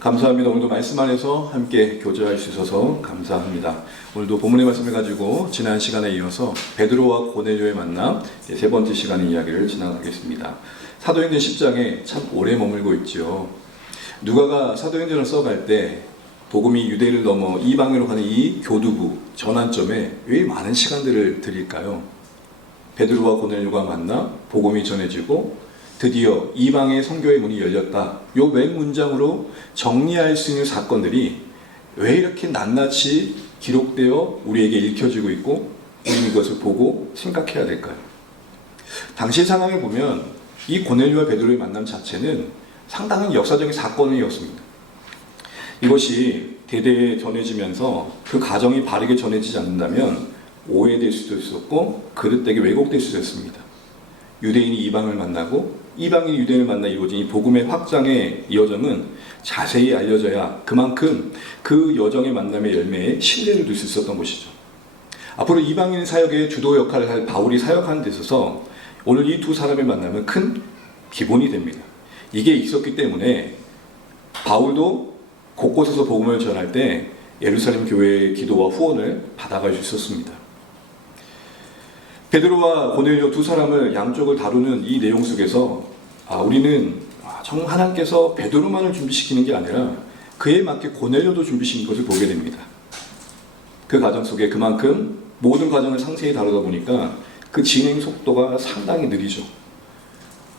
감사합니다. 오늘도 말씀 안에서 함께 교제할 수 있어서 감사합니다. 오늘도 본문의 말씀을 가지고 지난 시간에 이어서 베드로와 고넬료의 만남 세 번째 시간의 이야기를 진행하겠습니다. 사도행전 10장에 참 오래 머물고 있죠. 누가가 사도행전을 써갈 때 복음이 유대를 넘어 이방으로 가는 이 교두부 전환점에 왜 많은 시간들을 들일까요? 베드로와 고넬료가 만나 복음이 전해지고 드디어 이방의 선교의 문이 열렸다. 요 맹 문장으로 정리할 수 있는 사건들이 왜 이렇게 낱낱이 기록되어 우리에게 읽혀지고 있고 우리는 이것을 보고 생각해야 될까요? 당시 상황을 보면 이 고넬료와 베드로의 만남 자체는 상당한 역사적인 사건이었습니다. 이것이 대대에 전해지면서 그 가정이 바르게 전해지지 않는다면 오해될 수도 있었고 그릇되게 왜곡될 수도 있습니다. 유대인이 이방을 만나고 이방인이 유대인을 만나 이루어진 이 복음의 확장의 여정은 자세히 알려져야 그만큼 그 여정의 만남의 열매에 신뢰를 둘 수 있었던 것이죠. 앞으로 이방인 사역의 주도 역할을 할 바울이 사역하는 데 있어서 오늘 이 두 사람의 만남은 큰 기본이 됩니다. 이게 있었기 때문에 바울도 곳곳에서 복음을 전할 때 예루살렘 교회의 기도와 후원을 받아갈 수 있었습니다. 베드로와 고넬료 두 사람을 양쪽을 다루는 이 내용 속에서 우리는 정말 하나님께서 베드로만을 준비시키는 게 아니라 그에 맞게 고넬료도 준비시킨 것을 보게 됩니다. 그 과정 속에 그만큼 모든 과정을 상세히 다루다 보니까 그 진행 속도가 상당히 느리죠.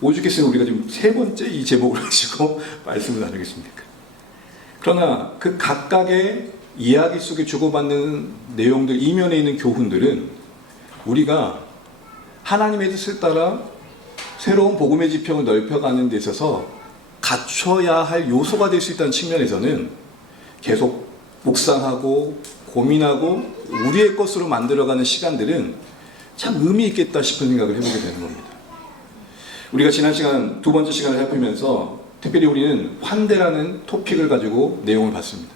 오죽했으면 우리가 지금 세 번째 이 제목을 가지고 말씀을 나누겠습니까? 그러나 그 각각의 이야기 속에 주고받는 내용들, 이면에 있는 교훈들은 우리가 하나님의 뜻을 따라 새로운 복음의 지평을 넓혀가는 데 있어서 갖춰야 할 요소가 될 수 있다는 측면에서는 계속 묵상하고 고민하고 우리의 것으로 만들어가는 시간들은 참 의미 있겠다 싶은 생각을 해보게 되는 겁니다. 우리가 지난 시간, 두 번째 시간을 살피면서 특별히 우리는 환대라는 토픽을 가지고 내용을 봤습니다.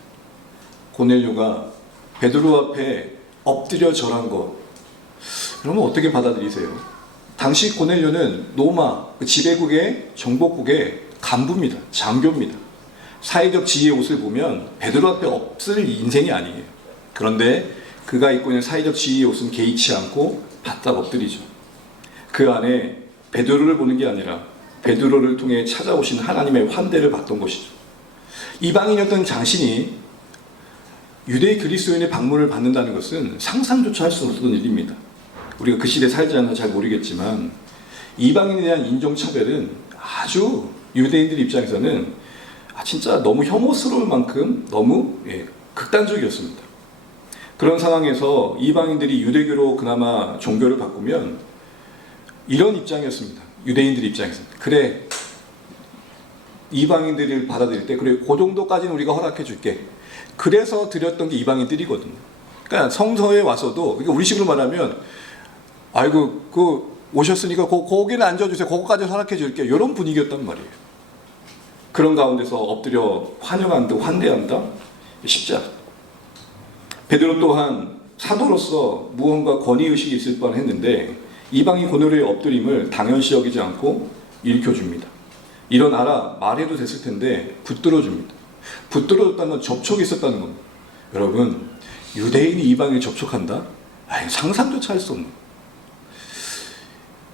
고넬료가 베드로 앞에 엎드려 절한 것, 그러면 어떻게 받아들이세요? 당시 고넬료는 로마 지배국의 정복국의 간부입니다. 장교입니다. 사회적 지위의 옷을 보면 베드로 앞에 엎을 인생이 아니에요. 그런데 그가 입고 있는 사회적 지위의 옷은 개의치 않고 바닥 엎드리죠. 그 안에 베드로를 보는 게 아니라 베드로를 통해 찾아오신 하나님의 환대를 받던 것이죠. 이방인이었던 장신이 유대의 그리스도인의 방문을 받는다는 것은 상상조차 할 수 없었던 일입니다. 우리가 그 시대에 살지 않아서 잘 모르겠지만 이방인에 대한 인종차별은 아주 유대인들 입장에서는 진짜 너무 혐오스러울 만큼 너무 극단적이었습니다. 그런 상황에서 이방인들이 유대교로 그나마 종교를 바꾸면 이런 입장이었습니다. 유대인들 입장에서는. 그래, 이방인들을 받아들일 때 그래, 그 정도까지는 우리가 허락해 줄게. 그래서 드렸던 게 이방인들이거든요. 그러니까 성서에 와서도, 그러니까 우리식으로 말하면 아이고 그 오셨으니까 거기는 앉아주세요. 그거까지 허락해 줄게. 이런 분위기였단 말이에요. 그런 가운데서 엎드려 환영한다, 환대한다? 쉽지 않아. 베드로 또한 사도로서 무언가 권위의식이 있을 뻔했는데 이방인 고넬료의 엎드림을 당연시 여기지 않고 일으켜줍니다. 일어나라 말해도 됐을 텐데 붙들어줍니다. 붙들어줬다는 건 접촉이 있었다는 겁니다. 여러분, 유대인이 이방인을 접촉한다? 상상조차 할 수 없는 거예요.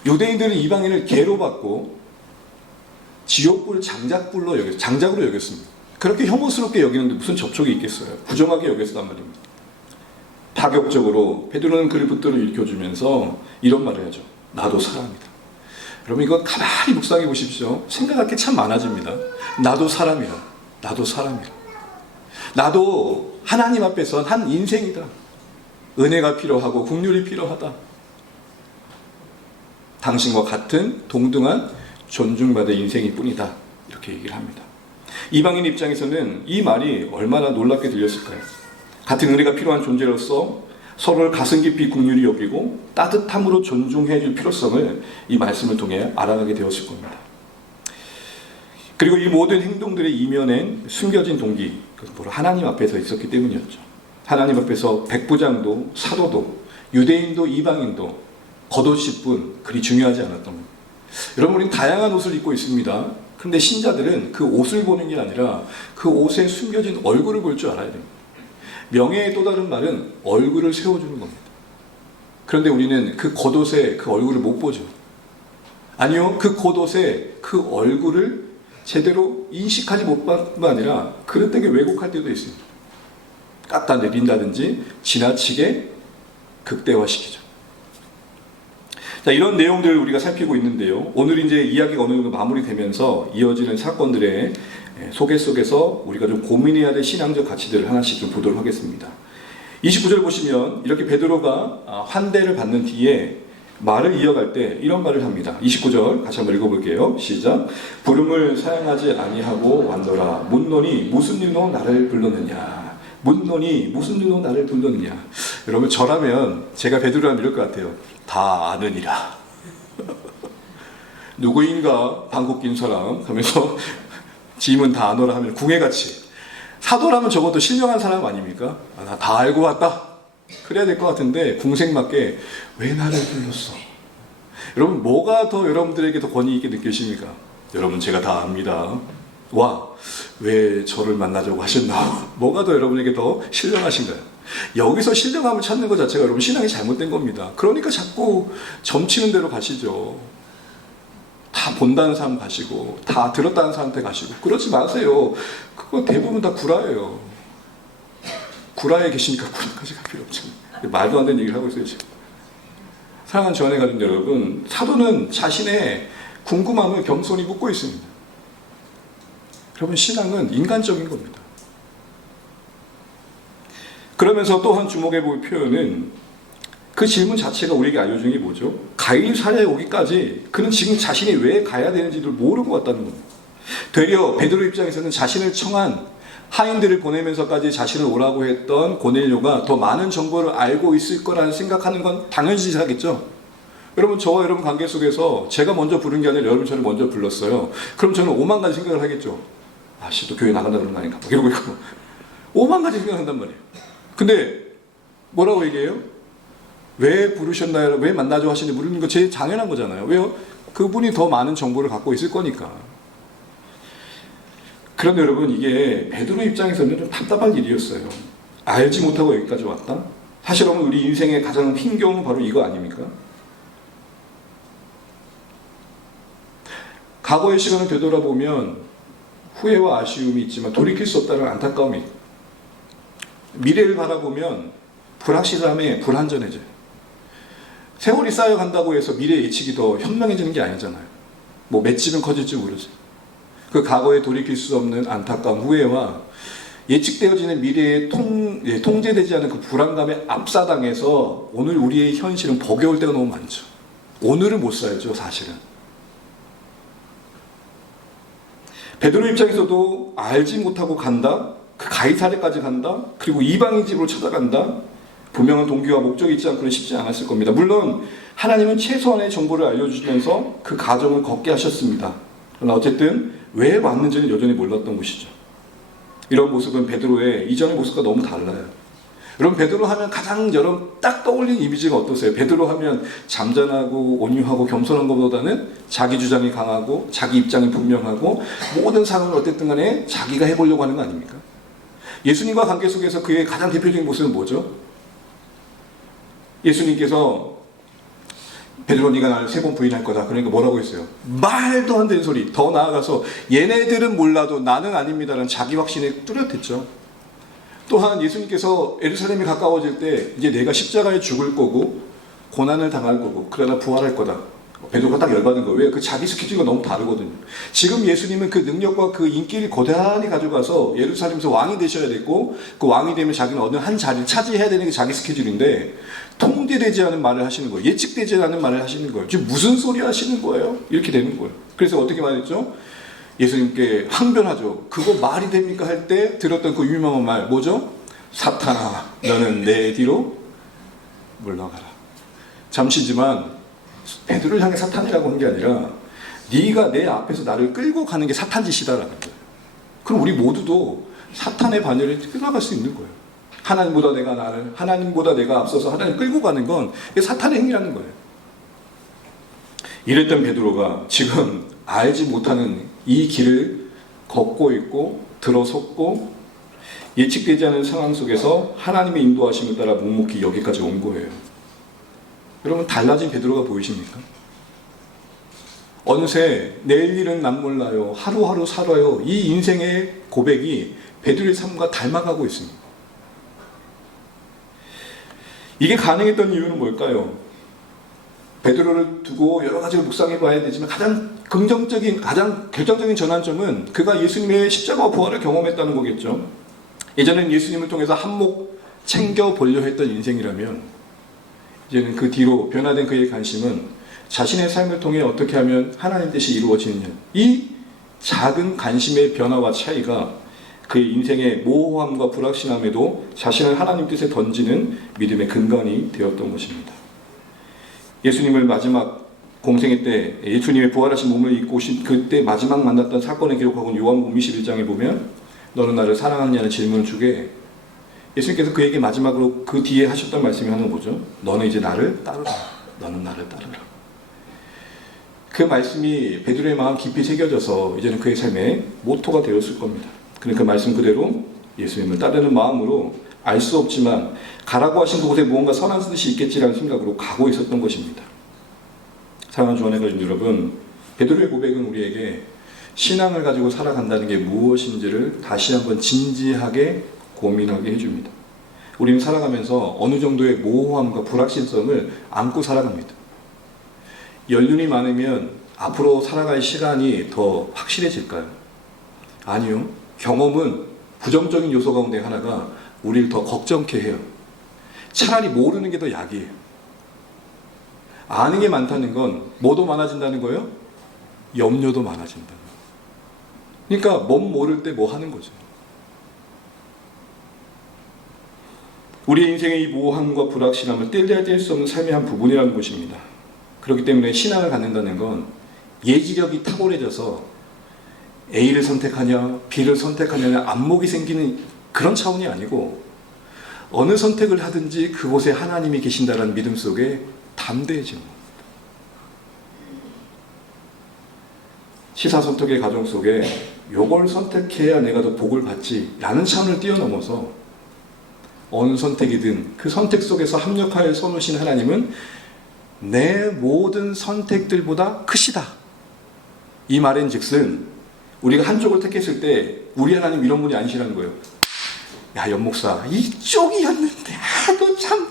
유대인들은 이방인을 개로 받고 지옥불 장작으로 여겼습니다. 그렇게 혐오스럽게 여기는데 무슨 접촉이 있겠어요? 부정하게 여겼단 말입니다. 파격적으로 베드로는 그를 붙들어 일으켜주면서 이런 말을 하죠. 나도 사람이다. 여러분, 이거 가만히 묵상해 보십시오. 생각할 게 참 많아집니다. 나도 사람이다. 나도 사람이다. 나도 하나님 앞에선 한 인생이다. 은혜가 필요하고 긍휼이 필요하다. 당신과 같은 동등한 존중받을 인생일 뿐이다. 이렇게 얘기를 합니다. 이방인 입장에서는 이 말이 얼마나 놀랍게 들렸을까요? 같은 은혜가 필요한 존재로서 서로를 가슴 깊이 긍휼히 여기고 따뜻함으로 존중해 줄 필요성을 이 말씀을 통해 알아가게 되었을 겁니다. 그리고 이 모든 행동들의 이면엔 숨겨진 동기, 바로 하나님 앞에서 있었기 때문이었죠. 하나님 앞에서 백부장도 사도도 유대인도 이방인도 겉옷일 뿐 그리 중요하지 않았던 겁니다. 여러분, 우리는 다양한 옷을 입고 있습니다. 그런데 신자들은 그 옷을 보는 게 아니라 그 옷에 숨겨진 얼굴을 볼 줄 알아야 됩니다. 명예의 또 다른 말은 얼굴을 세워주는 겁니다. 그런데 우리는 그 겉옷에 그 얼굴을 못 보죠. 아니요, 그 겉옷에 그 얼굴을 제대로 인식하지 못할 뿐만 아니라 그릇되게 왜곡할 때도 있습니다. 갖다 내린다든지 지나치게 극대화시키죠. 자, 이런 내용들을 우리가 살피고 있는데요. 오늘 이제 이야기가 어느 정도 마무리되면서 이어지는 사건들의 소개 속에서 우리가 좀 고민해야 될 신앙적 가치들을 하나씩 좀 보도록 하겠습니다. 29절 보시면 이렇게 베드로가 환대를 받는 뒤에 말을 이어갈 때 이런 말을 합니다. 29절 같이 한번 읽어볼게요. 시작. 부름을 사양하지 아니하고 왔노라. 묻노니 무슨 일로 나를 불렀느냐. 묻노니 무슨 일로 나를 불렀느냐. 여러분, 저라면 제가 베드로라면 이럴 것 같아요. 다 아느니라. 누구인가 방귀 낀 사람 하면서 짐은 다 아노라 하면 궁예같이. 사도라면 적어도 신령한 사람 아닙니까? 나 다 알고 왔다. 그래야 될 것 같은데 궁색맞게 왜 나를 불렀어? 여러분, 뭐가 더 여러분들에게 더 권위 있게 느껴집니까? 여러분, 제가 다 압니다. 와, 왜 저를 만나자고 하셨나? 뭐가 더 여러분에게 더 신령하신가요? 여기서 신령함을 찾는 것 자체가 여러분 신앙이 잘못된 겁니다. 그러니까 자꾸 점치는 대로 가시죠. 다 본다는 사람 가시고 다 들었다는 사람한테 가시고 그러지 마세요. 그거 대부분 다 구라예요. 구라에 계시니까 구라까지 갈 필요 없잖아요. 말도 안 되는 얘기를 하고 있어요 지금. 사랑하는 주안의 가족 여러분, 사도는 자신의 궁금함을 겸손히 묻고 있습니다. 여러분, 신앙은 인간적인 겁니다. 그러면서 또한 주목해 볼 표현은 그 질문 자체가 우리에게 알려주는 게 뭐죠? 가이사랴에 오기까지 그는 지금 자신이 왜 가야 되는지를 모르고 왔다는 겁니다. 되려 베드로 입장에서는 자신을 청한 하인들을 보내면서까지 자신을 오라고 했던 고넬료가 더 많은 정보를 알고 있을 거라는 생각하는 건 당연시하겠죠. 여러분, 저와 여러분 관계 속에서 제가 먼저 부른 게 아니라 여러분 저를 먼저 불렀어요. 그럼 저는 5만 가지 생각을 하겠죠. 아씨, 또 교회 나간다 그런 거 아닌가? 이러고 있고 5만 가지 생각한단 말이에요. 근데 뭐라고 얘기해요? 왜 부르셨나요? 왜 만나죠 하시는데 물는 거 제일 당연한 거잖아요. 왜요? 그분이 더 많은 정보를 갖고 있을 거니까. 그런데 여러분, 이게 베드로 입장에서는 좀 답답한 일이었어요. 알지 못하고 여기까지 왔다? 사실 여러분, 우리 인생의 가장 힘겨움은 바로 이거 아닙니까? 과거의 시간을 되돌아보면 후회와 아쉬움이 있지만 돌이킬 수 없다는 안타까움이 있고, 미래를 바라보면 불확실함에 불안전해져요. 세월이 쌓여간다고 해서 미래 예측이 더 현명해지는 게 아니잖아요. 뭐 맷집은 커질지 모르지. 그 과거에 돌이킬 수 없는 안타까운 후회와 예측되어지는 미래에 통제되지 않은 그 불안감에 압사당해서 오늘 우리의 현실은 버겨울 때가 너무 많죠. 오늘을 못 살죠, 사실은. 베드로 입장에서도 알지 못하고 간다, 그 가이사랴까지 간다, 그리고 이방인 집으로 찾아간다. 분명한 동기와 목적이 있지 않고는 쉽지 않았을 겁니다. 물론 하나님은 최소한의 정보를 알려주시면서 그 과정을 걷게 하셨습니다. 그러나 어쨌든 왜 왔는지는 여전히 몰랐던 것이죠. 이런 모습은 베드로의 이전의 모습과 너무 달라요. 여러분, 베드로 하면 가장 여러분 딱 떠올리는 이미지가 어떠세요? 베드로 하면 잠잠하고 온유하고 겸손한 것보다는 자기 주장이 강하고 자기 입장이 분명하고 모든 상황을 어쨌든 간에 자기가 해보려고 하는 거 아닙니까? 예수님과 관계 속에서 그의 가장 대표적인 모습은 뭐죠? 예수님께서 베드로, 네가 나를 3번 부인할 거다. 그러니까 뭐라고 했어요? 말도 안 되는 소리. 더 나아가서 얘네들은 몰라도 나는 아닙니다라는 자기 확신에 뚜렷했죠. 또한 예수님께서 예루살렘이 가까워질 때 이제 내가 십자가에 죽을 거고 고난을 당할 거고 그러나 부활할 거다. 베드로가 딱 열받은 거예요. 왜? 그 자기 스케줄과 너무 다르거든요. 지금 예수님은 그 능력과 그 인기를 고단히 가져가서 예루살렘에서 왕이 되셔야 됐고, 그 왕이 되면 자기는 어느 한 자리를 차지해야 되는 게 자기 스케줄인데 통제되지 않은 말을 하시는 거예요. 예측되지 않은 말을 하시는 거예요. 지금 무슨 소리 하시는 거예요? 이렇게 되는 거예요. 그래서 어떻게 말했죠? 예수님께 항변하죠. 그거 말이 됩니까? 할 때 들었던 그 유명한 말 뭐죠? 사탄아, 너는 내 뒤로 물러가라. 잠시지만 베드로를 향해 사탄이라고 한 게 아니라 네가 내 앞에서 나를 끌고 가는 게 사탄 짓이다라는 거예요. 그럼 우리 모두도 사탄의 반열에 끌어갈 수 있는 거예요. 하나님보다 내가 앞서서 하나님 끌고 가는 건 사탄의 행위라는 거예요. 이랬던 베드로가 지금 알지 못하는 이 길을 걷고 있고 들어섰고 예측되지 않은 상황 속에서 하나님의 인도하심을 따라 묵묵히 여기까지 온 거예요. 여러분, 달라진 베드로가 보이십니까? 어느새 내일 일은 난 몰라요, 하루하루 살아요, 이 인생의 고백이 베드로의 삶과 닮아가고 있습니다. 이게 가능했던 이유는 뭘까요? 베드로를 두고 여러 가지를 묵상해 봐야 되지만 가장 긍정적인, 가장 결정적인 전환점은 그가 예수님의 십자가와 부활을 경험했다는 거겠죠. 예전엔 예수님을 통해서 한몫 챙겨 보려 했던 인생이라면 이제는 그 뒤로 변화된 그의 관심은 자신의 삶을 통해 어떻게 하면 하나님 뜻이 이루어지느냐, 이 작은 관심의 변화와 차이가 그의 인생의 모호함과 불확실함에도 자신을 하나님 뜻에 던지는 믿음의 근간이 되었던 것입니다. 예수님을 마지막 공생애 때 예수님의 부활하신 몸을 입고 오신 그때 마지막 만났던 사건을 기록하고 요한복음 21장에 보면 너는 나를 사랑하느냐는 질문을 주게 예수님께서 그에게 마지막으로 그 뒤에 하셨던 말씀이 하는 거죠. 너는 이제 나를 따르라. 너는 나를 따르라. 그 말씀이 베드로의 마음 깊이 새겨져서 이제는 그의 삶의 모토가 되었을 겁니다. 그는 그 말씀 그대로 예수님을 따르는 마음으로 알 수 없지만 가라고 하신 그곳에 무언가 선한 뜻이 있겠지라는 생각으로 가고 있었던 것입니다. 사랑하는 주 안에 계신 여러분, 베드로의 고백은 우리에게 신앙을 가지고 살아간다는 게 무엇인지를 다시 한번 진지하게 고민하게 해줍니다. 우리는 살아가면서 어느 정도의 모호함과 불확실성을 안고 살아갑니다. 연륜이 많으면 앞으로 살아갈 시간이 더 확실해질까요? 아니요. 경험은 부정적인 요소 가운데 하나가 우리를 더 걱정케 해요. 차라리 모르는 게 더 약이에요. 아는 게 많다는 건 뭐도 많아진다는 거예요? 염려도 많아진다는 거예요. 그러니까 뭔 모를 때 뭐 하는 거죠. 우리의 인생의 이 모호함과 불확실함을 뗄래야 뗄 수 없는 삶의 한 부분이라는 것입니다. 그렇기 때문에 신앙을 갖는다는 건 예지력이 탁월해져서 A를 선택하냐 B를 선택하냐는 안목이 생기는 그런 차원이 아니고 어느 선택을 하든지 그곳에 하나님이 계신다는 믿음 속에 담대해지는 겁니다. 시사선택의 과정 속에 요걸 선택해야 내가 더 복을 받지 라는 차원을 뛰어넘어서 어느 선택이든 그 선택 속에서 합력하여 서놓으신 하나님은 내 모든 선택들보다 크시다. 이 말인 즉슨 우리가 한쪽을 택했을 때 우리 하나님 이런 분이 아니시라는 거예요. 야, 연목사 이쪽이었는데 너 참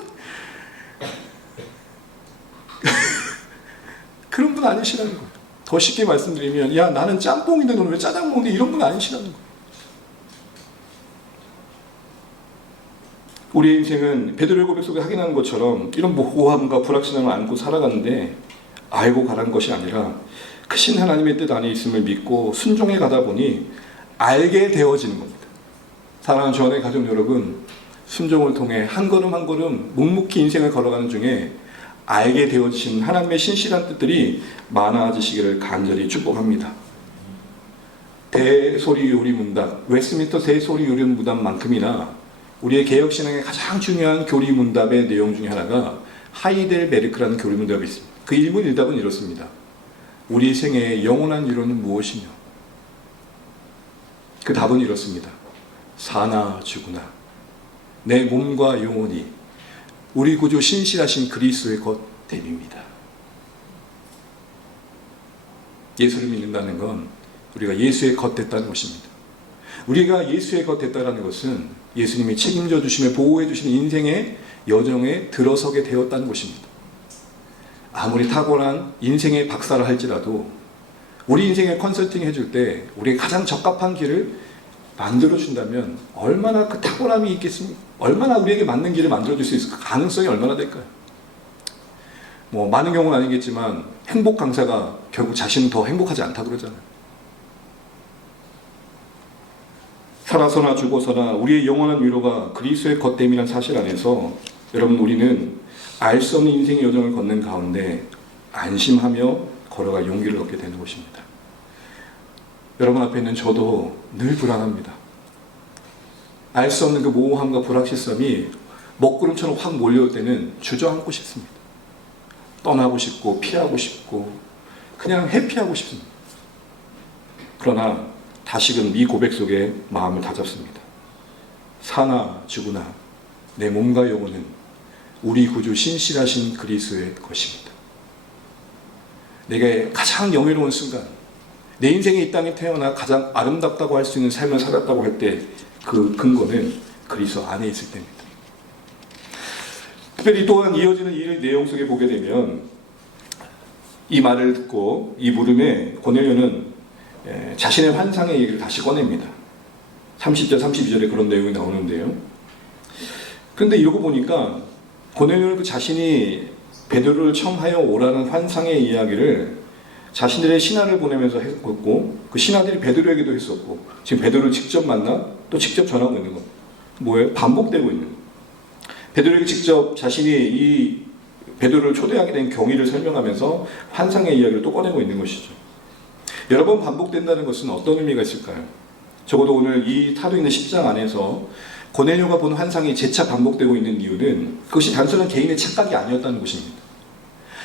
그런 분 아니시라는 거예요. 더 쉽게 말씀드리면 야, 나는 짬뽕인데 너는 왜 짜장 먹는데, 이런 분 아니시라는 거예요. 우리의 인생은 베드로의 고백 속에 확인하는 것처럼 이런 모호함과 불확실함을 안고 살아가는데 알고 가란 것이 아니라 크신 하나님의 뜻 안에 있음을 믿고 순종해 가다 보니 알게 되어지는 겁니다. 사랑하는 주 안의 가족 여러분, 순종을 통해 한 걸음 한 걸음 묵묵히 인생을 걸어가는 중에 알게 되어진 하나님의 신실한 뜻들이 많아지시기를 간절히 축복합니다. 대소리 요리 문답, 웨스트민스터 대소리 요리 문답만큼이나 우리의 개혁신앙의 가장 중요한 교리 문답의 내용 중에 하나가 하이델베르크라는 교리 문답이 있습니다. 그 일문 일답은 이렇습니다. 우리 생애의 영원한 이론은 무엇이며? 그 답은 이렇습니다. 사나 죽으나 내 몸과 영혼이 우리 구주 신실하신 그리스도의 것 됨입니다. 예수를 믿는다는 건 우리가 예수의 것 됐다는 것입니다. 우리가 예수의 것 됐다는 것은 예수님이 책임져 주시며 보호해 주시는 인생의 여정에 들어서게 되었다는 것입니다. 아무리 탁월한 인생의 박사를 할지라도 우리 인생에 컨설팅 해줄 때 우리에게 가장 적합한 길을 만들어준다면 얼마나 그 탁월함이 있겠습니까? 얼마나 우리에게 맞는 길을 만들어줄 수 있을까? 가능성이 얼마나 될까요? 뭐 많은 경우는 아니겠지만 행복 강사가 결국 자신은 더 행복하지 않다고 그러잖아요. 살아서나 죽어서나 우리의 영원한 위로가 그리스도의 것됨이라는 사실 안에서 여러분, 우리는 알 수 없는 인생의 여정을 걷는 가운데 안심하며 걸어갈 용기를 얻게 되는 것입니다. 여러분 앞에 있는 저도 늘 불안합니다. 알 수 없는 그 모호함과 불확실성이 먹구름처럼 확 몰려올 때는 주저앉고 싶습니다. 떠나고 싶고 피하고 싶고 그냥 회피하고 싶습니다. 그러나 다시금 이 고백 속에 마음을 다잡습니다. 사나 죽으나 내 몸과 영혼은 우리 구주 신실하신 그리스도의 것입니다. 내게 가장 영예로운 순간, 내 인생에 이 땅에 태어나 가장 아름답다고 할 수 있는 삶을 살았다고 할 때 그 근거는 그리스도 안에 있을 때입니다. 특별히 또한 이어지는 이 내용 속에 보게 되면 이 말을 듣고 이 물음에 고넬료는 자신의 환상의 얘기를 다시 꺼냅니다. 30절, 32절에 그런 내용이 나오는데요. 그런데 이러고 보니까 고넬료는 그 자신이 베드로를 청하여 오라는 환상의 이야기를 자신들의 신하를 보내면서 했고, 그 신하들이 베드로에게도 했었고, 지금 베드로를 직접 만나 또 직접 전하고 있는 것. 뭐예요? 반복되고 있는 것. 베드로에게 직접 자신이 이 베드로를 초대하게 된 경위를 설명하면서 환상의 이야기를 또 꺼내고 있는 것이죠. 여러 번 반복된다는 것은 어떤 의미가 있을까요? 적어도 오늘 이 사도행전 10장 안에서 고넬료가 본 환상이 재차 반복되고 있는 이유는 그것이 단순한 개인의 착각이 아니었다는 것입니다.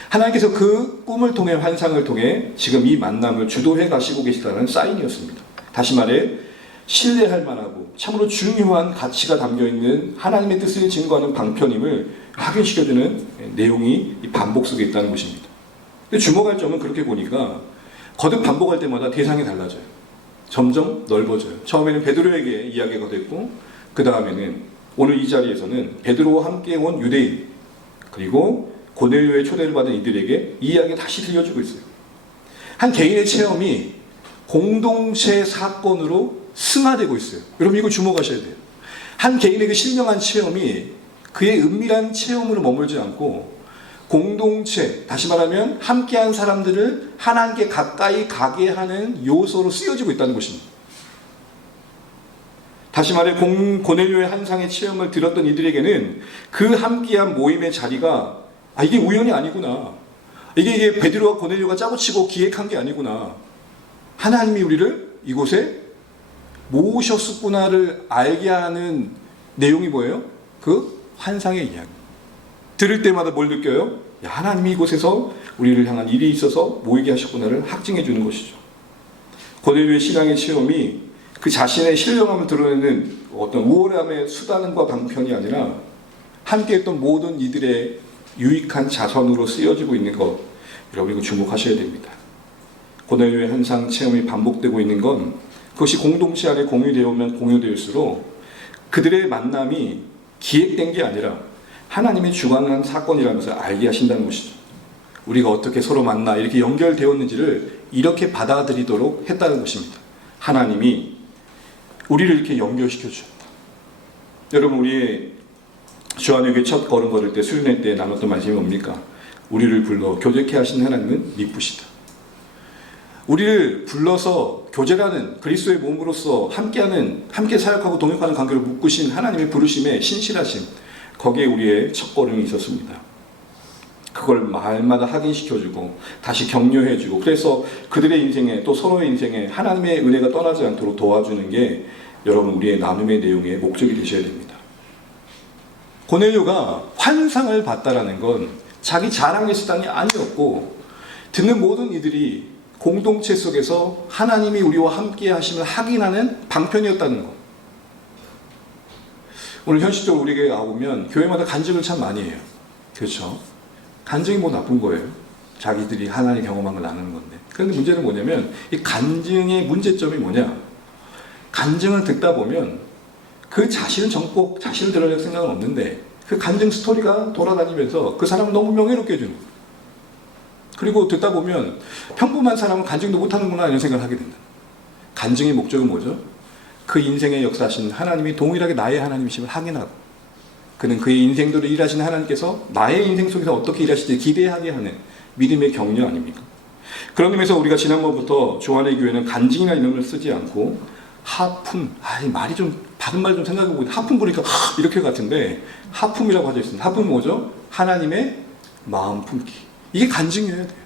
하나님께서 그 꿈을 통해 환상을 통해 지금 이 만남을 주도해 가시고 계시다는 사인이었습니다. 다시 말해 신뢰할 만하고 참으로 중요한 가치가 담겨있는 하나님의 뜻을 증거하는 방편임을 확인시켜주는 내용이 반복 속에 있다는 것입니다. 근데 주목할 점은 그렇게 보니까 거듭 반복할 때마다 대상이 달라져요. 점점 넓어져요. 처음에는 베드로에게 이야기가 됐고 그 다음에는 오늘 이 자리에서는 베드로와 함께 온 유대인 그리고 고넬료의 초대를 받은 이들에게 이 이야기가 다시 들려주고 있어요. 한 개인의 체험이 공동체 사건으로 승화되고 있어요. 여러분 이거 주목하셔야 돼요. 한 개인의 그 신령한 체험이 그의 은밀한 체험으로 머물지 않고 공동체, 다시 말하면 함께한 사람들을 하나님께 가까이 가게 하는 요소로 쓰여지고 있다는 것입니다. 다시 말해 고넬료의 환상의 체험을 들었던 이들에게는 그 함께한 모임의 자리가 이게 우연이 아니구나. 이게 베드로와 고넬료가 짜고치고 기획한 게 아니구나. 하나님이 우리를 이곳에 모으셨구나를 알게 하는 내용이 뭐예요? 그 환상의 이야기. 들을 때마다 뭘 느껴요? 하나님이 이곳에서 우리를 향한 일이 있어서 모이게 하셨구나를 확증해 주는 것이죠. 고넬료의 신앙의 체험이 그 자신의 신령함을 드러내는 어떤 우월함의 수단과 방편이 아니라 함께했던 모든 이들의 유익한 자선으로 쓰여지고 있는 것, 여러분 이거 주목하셔야 됩니다. 고넬료의 환상 체험이 반복되고 있는 건 그것이 공동체 안에 공유되면 공유될수록 그들의 만남이 기획된 게 아니라 하나님의 주관한 사건이라면서 알게 하신다는 것이죠. 우리가 어떻게 서로 만나 이렇게 연결되었는지를 이렇게 받아들이도록 했다는 것입니다. 하나님이 우리를 이렇게 연결시켜 주셨다. 여러분 우리의 주안에게 첫 걸음 걸을 때 수련회 때 나눴던 말씀이 뭡니까? 우리를 불러 교제케 하신 하나님은 미쁘시다. 우리를 불러서 교제라는 그리스도의 몸으로서 함께 사역하고 동역하는 관계를 묶으신 하나님의 부르심에 신실하심, 거기에 우리의 첫걸음이 있었습니다. 그걸 말마다 확인시켜주고 다시 격려해주고 그래서 그들의 인생에 또 서로의 인생에 하나님의 은혜가 떠나지 않도록 도와주는 게 여러분 우리의 나눔의 내용의 목적이 되셔야 됩니다. 고넬료가 환상을 봤다라는 건 자기 자랑의 수단이 아니었고 듣는 모든 이들이 공동체 속에서 하나님이 우리와 함께 하심을 확인하는 방편이었다는 것. 오늘 현실적으로 우리에게 와보면 교회마다 간증을 참 많이 해요. 그렇죠? 간증이 뭐 나쁜 거예요. 자기들이 하나님 경험한 걸 나누는 건데. 그런데 문제는 뭐냐면 이 간증의 문제점이 뭐냐? 간증을 듣다 보면 그 자신은 정복, 자신을 드러낼 생각은 없는데 그 간증 스토리가 돌아다니면서 그 사람을 너무 명예롭게 해주는 거예요. 그리고 듣다 보면 평범한 사람은 간증도 못하는구나 이런 생각을 하게 된다. 간증의 목적은 뭐죠? 그 인생의 역사하신 하나님이 동일하게 나의 하나님이심을 확인하고 그는 그의 인생대로 일하시는 하나님께서 나의 인생 속에서 어떻게 일하실지 기대하게 하는 믿음의 격려 아닙니까? 그런 의미에서 우리가 지난번부터 조한의 교회는 간증이나 이런 걸 쓰지 않고 하품, 이 말이 좀 바른 말 좀 생각해보고 하품 보니까 이렇게 같은데 하품이라고 하져 있습니다. 하품은 뭐죠? 하나님의 마음 품기. 이게 간증이어야 돼요.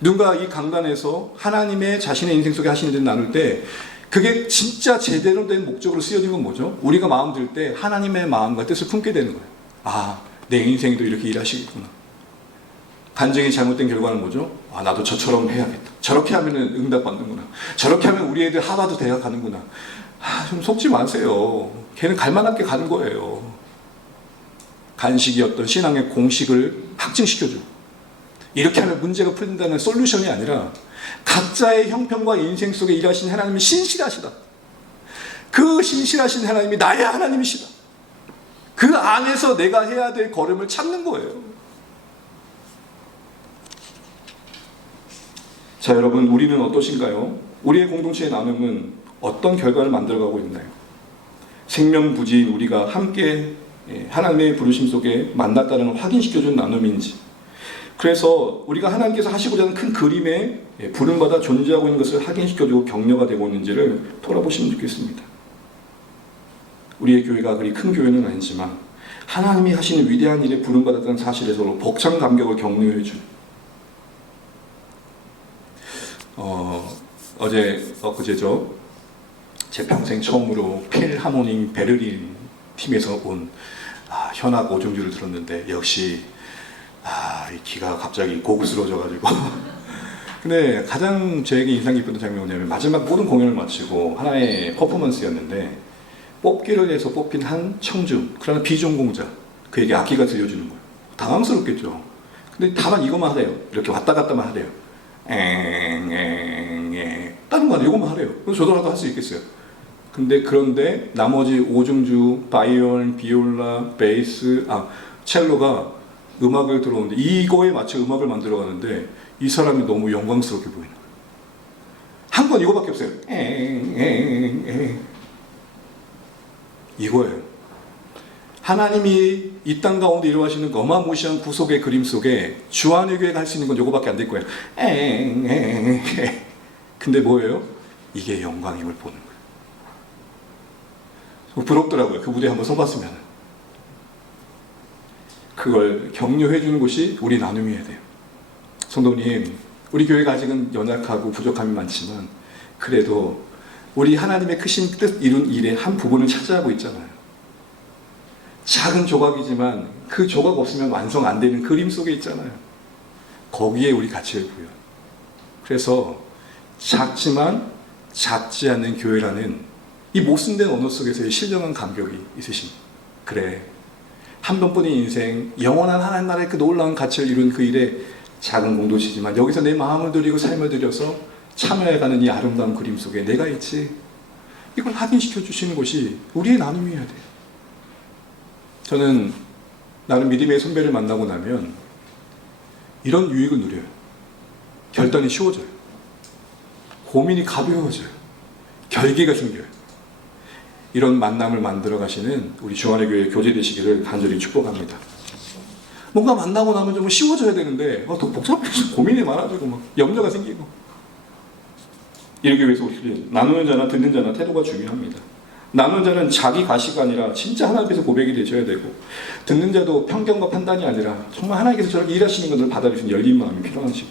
누군가 이 강단에서 하나님의 자신의 인생 속에 하시는 일을 나눌 때 그게 진짜 제대로 된 목적으로 쓰여진 건 뭐죠? 우리가 마음 들 때 하나님의 마음과 뜻을 품게 되는 거예요. 내 인생에도 이렇게 일하시겠구나. 간증이 잘못된 결과는 뭐죠? 아, 나도 저처럼 해야겠다. 저렇게 하면 응답받는구나. 저렇게 하면 우리 애들 하버드 대학 가는구나. 아, 좀 속지 마세요. 걔는 갈만하게 가는 거예요. 간식이 어떤 신앙의 공식을 확증시켜줘. 이렇게 하면 문제가 풀린다는 솔루션이 아니라 각자의 형편과 인생 속에 일하신 하나님이 신실하시다. 그 신실하신 하나님이 나의 하나님이시다. 그 안에서 내가 해야 될 걸음을 찾는 거예요. 자, 여러분, 우리는 어떠신가요? 우리의 공동체의 나눔은 어떤 결과를 만들어가고 있나요? 생명부지인 우리가 함께 하나님의 부르심 속에 만났다는 걸 확인시켜준 나눔인지, 그래서 우리가 하나님께서 하시고자 하는 큰 그림에 부름받아 존재하고 있는 것을 확인시켜주고 격려가 되고 있는지를 돌아보시면 좋겠습니다. 우리의 교회가 그리 큰 교회는 아니지만 하나님이 하시는 위대한 일에 부름받았다는 사실에 서로 벅찬 감격을 격려해준, 엊그제죠. 제 평생 처음으로 필하모닉 베를린 팀에서 온 현악 오중주를 들었는데 역시 이 귀가 갑자기 고급스러워져가지고 근데 가장 저에게 인상 깊었던 장면이 뭐냐면 마지막 모든 공연을 마치고 하나의 퍼포먼스였는데 뽑기를 해서 뽑힌 한 청중, 그러나 비전공자, 그에게 악기가 들려주는 거예요. 당황스럽겠죠. 근데 다만 이것만 하래요. 이렇게 왔다 갔다만 하래요. 다른 거 아니에요. 이것만 하래요. 그래서 저도라도 할 수 있겠어요. 그런데 나머지 오중주, 바이올, 비올라, 베이스, 첼로가 음악을 들어오는데 이거에 맞춰 음악을 만들어 가는데 이 사람이 너무 영광스럽게 보이는 거예요. 한 건 이거밖에 없어요. 이거예요. 하나님이 이 땅 가운데 이루어하시는 그 어마무시한 구속의 그림 속에 주안의 교회가 할 수 있는 건 이거밖에 안 될 거예요. 근데 뭐예요? 이게 영광임을 보는 거예요. 부럽더라고요. 그 무대에 한번 서봤으면. 그걸 격려해 주는 곳이 우리 나눔이어야 돼요. 성도님, 우리 교회가 아직은 연약하고 부족함이 많지만 그래도 우리 하나님의 크신 뜻 이룬 일의 한 부분을 차지하고 있잖아요. 작은 조각이지만 그 조각 없으면 완성 안 되는 그림 속에 있잖아요. 거기에 우리 가치를 보여요. 그래서 작지만 작지 않는 교회라는 이 모순된 언어 속에서의 신령한 감격이 있으십니다. 그래, 한 번뿐인 인생, 영원한 하나님 나라의 그 놀라운 가치를 이룬 그 일에 작은 공동체지만 여기서 내 마음을 드리고 삶을 들여서 참여해가는 이 아름다운 그림 속에 내가 있지. 이걸 확인시켜 주시는 것이 우리의 나눔이어야 돼요. 저는 나는 믿음의 선배를 만나고 나면 이런 유익을 누려요. 결단이 쉬워져요. 고민이 가벼워져요. 결기가 생겨요. 이런 만남을 만들어 가시는 우리 주안의 교회 교제 되시기를 간절히 축복합니다. 뭔가 만나고 나면 좀 쉬워져야 되는데 더 복잡해서 고민이 많아지고 막 염려가 생기고, 이러기 위해서 우리 나누는 자나 듣는 자나 태도가 중요합니다. 나누는 자는 자기 가시가 아니라 진짜 하나님께서 고백이 되셔야 되고, 듣는 자도 편견과 판단이 아니라 정말 하나님께서 저렇게 일하시는 것을 받아들이는 열린 마음이 필요한 것이죠.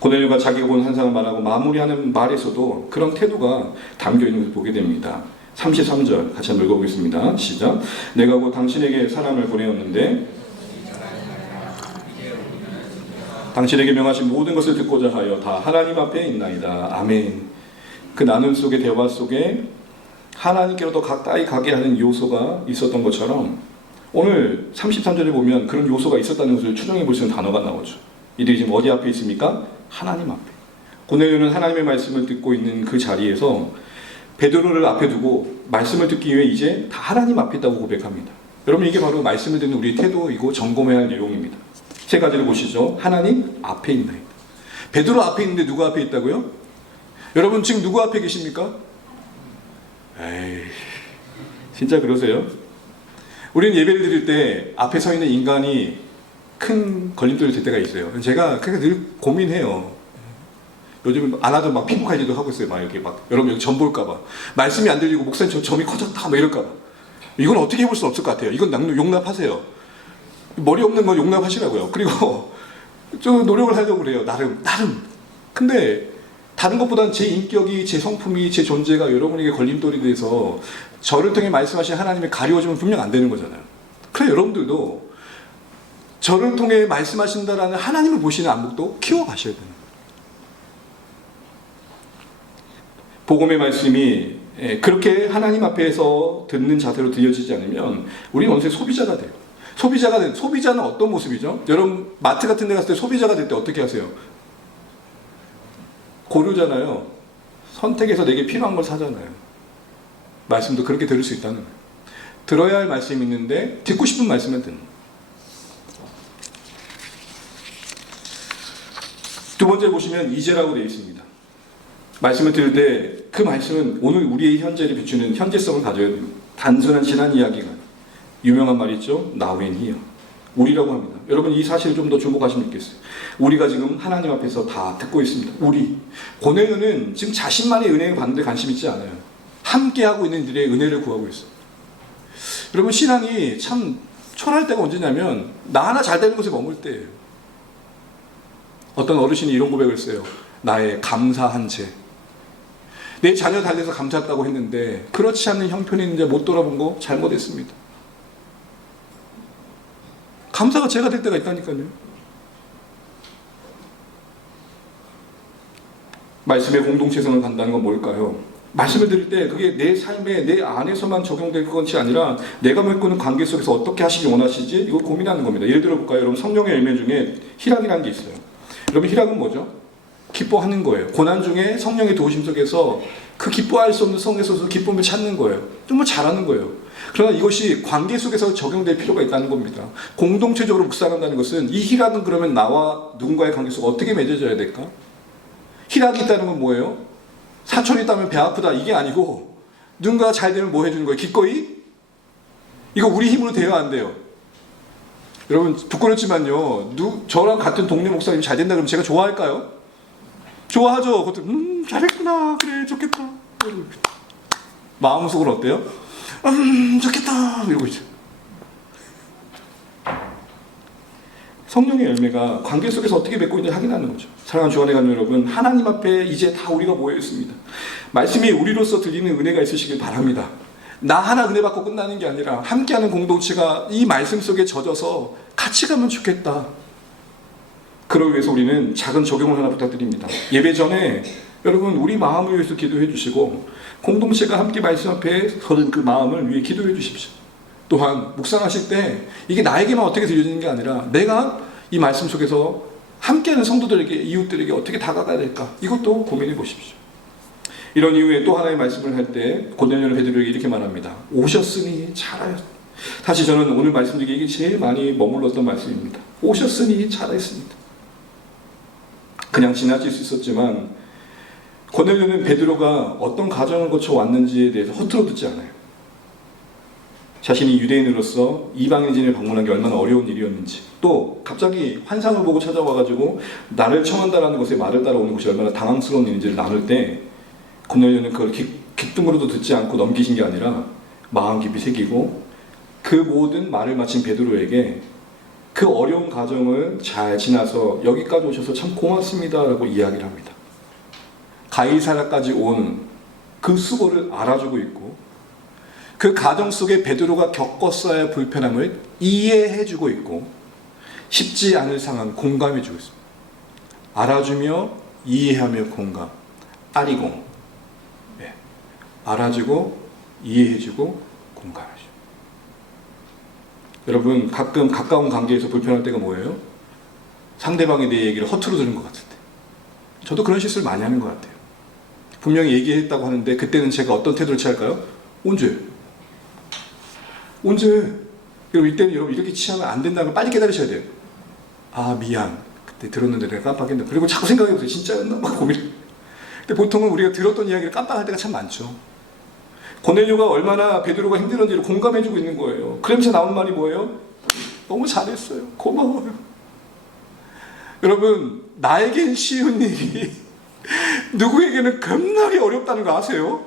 고넬료가 자기가 본 환상을 말하고 마무리하는 말에서도 그런 태도가 담겨 있는 것을 보게 됩니다. 33절 같이 한번 읽어보겠습니다. 시작. 내가 곧 당신에게 사람을 보내었는데 당신에게 명하신 모든 것을 듣고자 하여 다 하나님 앞에 있나이다. 아멘. 그 나눔 속의 대화 속에 하나님께로 더 가까이 가게 하는 요소가 있었던 것처럼 오늘 33절에 보면 그런 요소가 있었다는 것을 추정해 볼 수 있는 단어가 나오죠. 이들이 지금 어디 앞에 있습니까? 하나님 앞에. 고넬료는 하나님의 말씀을 듣고 있는 그 자리에서 베드로를 앞에 두고 말씀을 듣기 위해 이제 다 하나님 앞에 있다고 고백합니다. 여러분, 이게 바로 말씀을 듣는 우리의 태도이고 점검해야 할 내용입니다. 세 가지를 보시죠. 하나님 앞에 있나이다. 베드로 앞에 있는데 누구 앞에 있다고요? 여러분, 지금 누구 앞에 계십니까? 에이, 진짜 그러세요? 우리는 예배를 드릴 때 앞에 서 있는 인간이 큰 걸림돌이 될 때가 있어요. 제가 늘 고민해요. 요즘 안 하던 막 피부 관리도 하고 있어요. 막 이렇게 막 여러분 여기 점 볼까봐, 말씀이 안 들리고 목사님 점이 커졌다 막 이럴까봐. 이건 어떻게 해볼 수 없을 것 같아요. 이건 용납하세요. 머리 없는 건 용납하시라고요. 그리고 좀 노력을 하려고 그래요. 나름. 근데 다른 것보다는 제 인격이, 제 성품이, 제 존재가 여러분에게 걸림돌이 돼서 저를 통해 말씀하신 하나님의 가리워주면 분명 안 되는 거잖아요. 그래, 여러분들도 저를 통해 말씀하신다라는 하나님을 보시는 안목도 키워가셔야 되는 거예요. 복음의 말씀이 그렇게 하나님 앞에서 듣는 자세로 들려지지 않으면 우리는 언제 소비자가 돼요. 소비자는 어떤 모습이죠? 여러분 마트 같은 데 갔을 때 소비자가 될 때 어떻게 하세요? 고르잖아요. 선택해서 내게 필요한 걸 사잖아요. 말씀도 그렇게 들을 수 있다는 거예요. 들어야 할 말씀이 있는데 듣고 싶은 말씀만 듣는 거예요. 두 번째 보시면 이제라고 되어 있습니다. 말씀을 들을 때 그 말씀은 오늘 우리의 현재를 비추는 현재성을 가져야 됩니다. 단순한 지난 이야기가 유명한 말 있죠? Now and here. 우리라고 합니다. 여러분 이 사실을 좀 더 주목하시면 좋겠어요. 우리가 지금 하나님 앞에서 다 듣고 있습니다. 우리. 고넬료는 지금 자신만의 은혜를 받는 데 관심 있지 않아요. 함께하고 있는 일의 은혜를 구하고 있어요. 여러분 신앙이 참 초라할 때가 언제냐면 나 하나 잘 되는 곳에 머물 때예요. 어떤 어르신이 이런 고백을 했어요. 나의 감사한 죄. 내 자녀 달래서 감사했다고 했는데 그렇지 않는 형편이 있는데 못 돌아본 거 잘못했습니다. 감사가 죄가 될 때가 있다니까요. 말씀의 공동체성을 간다는 건 뭘까요? 말씀을 들을 때 그게 내 삶에 내 안에서만 적용될 것이 아니라 내가 맺고는 관계 속에서 어떻게 하시기 원하시지? 이걸 고민하는 겁니다. 예를 들어 볼까요? 여러분 성령의 열매 중에 희락이라는 게 있어요. 여러분 희락은 뭐죠? 기뻐하는 거예요. 고난 중에 성령의 도우심 속에서 그 기뻐할 수 없는 성에서 기쁨을 찾는 거예요. 정말 잘하는 거예요. 그러나 이것이 관계 속에서 적용될 필요가 있다는 겁니다. 공동체적으로 묵상한다는 것은 이 희락은 그러면 나와 누군가의 관계 속에 어떻게 맺어져야 될까? 희락이 있다는 건 뭐예요? 사촌이 있다면 배 아프다 이게 아니고 누군가가 잘 되면 뭐 해주는 거예요? 기꺼이? 이거 우리 힘으로 돼야 안 돼요. 여러분 부끄럽지만요. 저랑 같은 동네 목사님이 잘 된다 그러면 제가 좋아할까요? 좋아하죠. 그것도 잘했구나. 그래 좋겠다. 마음속으로 어때요? 좋겠다. 이러고 있죠. 성령의 열매가 관계 속에서 어떻게 맺고 있는지 확인하는 거죠. 사랑하는 주안의 가족 여러분, 하나님 앞에 이제 다 우리가 모여 있습니다. 말씀이 우리로서 들리는 은혜가 있으시길 바랍니다. 나 하나 은혜 받고 끝나는 게 아니라 함께하는 공동체가 이 말씀 속에 젖어서 같이 가면 좋겠다. 그러기 위해서 우리는 작은 적용을 하나 부탁드립니다. 예배 전에 여러분 우리 마음을 위해서 기도해 주시고 공동체가 함께 말씀 앞에 서는 그 마음을 위해 기도해 주십시오. 또한 묵상하실 때 이게 나에게만 어떻게 들려지는 게 아니라 내가 이 말씀 속에서 함께하는 성도들에게 이웃들에게 어떻게 다가가야 될까 이것도 고민해 보십시오. 이런 이후에 또 하나의 말씀을 할 때 고넬료는 베드로에게 이렇게 말합니다. 오셨으니 잘하였습니다. 다시 저는 오늘 말씀드리기에 이게 제일 많이 머물렀던 말씀입니다. 오셨으니 잘하였습니다. 그냥 지나칠 수 있었지만 고넬료는 베드로가 어떤 과정을 거쳐 왔는지에 대해서 허투루 듣지 않아요. 자신이 유대인으로서 이방인진을 방문한 게 얼마나 어려운 일이었는지, 또 갑자기 환상을 보고 찾아와가지고 나를 청한다라는 것에 말을 따라오는 것이 얼마나 당황스러운 일인지를 나눌 때 고넬료는 그걸 귓등으로도 듣지 않고 넘기신 게 아니라 마음 깊이 새기고 그 모든 말을 마친 베드로에게 그 어려운 과정을 잘 지나서 여기까지 오셔서 참 고맙습니다라고 이야기를 합니다. 가이사랴까지 온 그 수고를 알아주고 있고 그 과정 속에 베드로가 겪었어야 할 불편함을 이해해주고 있고 쉽지 않을 상황 공감해주고 있습니다. 알아주며 이해하며 공감, 아리공. 네. 알아주고 이해해주고 공감해주고. 여러분 가끔 가까운 관계에서 불편할 때가 뭐예요? 상대방이 내 얘기를 허투루 들은 것 같을 때. 저도 그런 실수를 많이 하는 것 같아요. 분명히 얘기했다고 하는데 그때는 제가 어떤 태도를 취할까요? 언제? 그럼 이때는 여러분 이렇게 취하면 안 된다는 걸 빨리 깨달으셔야 돼요. 아 미안. 그때 들었는데 내가 깜빡했나. 그리고 자꾸 생각해보세요. 진짜였나? 막 고민. 근데 보통은 우리가 들었던 이야기를 깜빡할 때가 참 많죠. 고넬료가 얼마나 베드로가 힘들었는지를 공감해주고 있는 거예요. 그러면서 나온 말이 뭐예요? 너무 잘했어요. 고마워요. 여러분 나에겐 쉬운 일이 누구에게는 겁나게 어렵다는 거 아세요?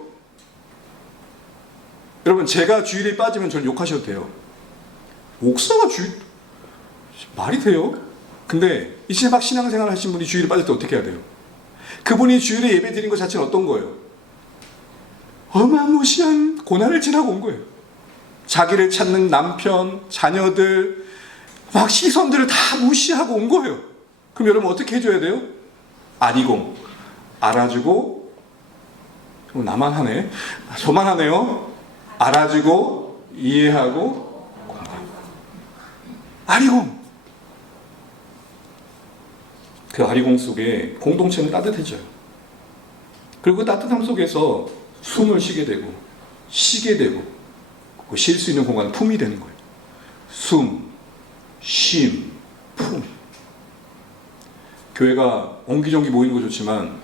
여러분 제가 주일에 빠지면 저를 욕하셔도 돼요. 목사가 주일 말이 돼요? 근데 이제 막 신앙생활 하신 분이 주일에 빠질 때 어떻게 해야 돼요? 그분이 주일에 예배 드린 것 자체는 어떤 거예요? 어마무시한 고난을 지나고 온 거예요. 자기를 찾는 남편, 자녀들, 막 시선들을 다 무시하고 온 거예요. 그럼 여러분 어떻게 해줘야 돼요? 아니공, 알아주고, 나만 하네, 저만 하네요. 알아주고, 이해하고, 공감. 아리공. 그 아리공 속에 공동체는 따뜻해져요. 그리고 그 따뜻함 속에서 숨을 쉬게 되고, 쉴 수 있는 공간은 품이 되는 거예요. 숨, 쉼, 품. 교회가 옹기종기 모이는 거 좋지만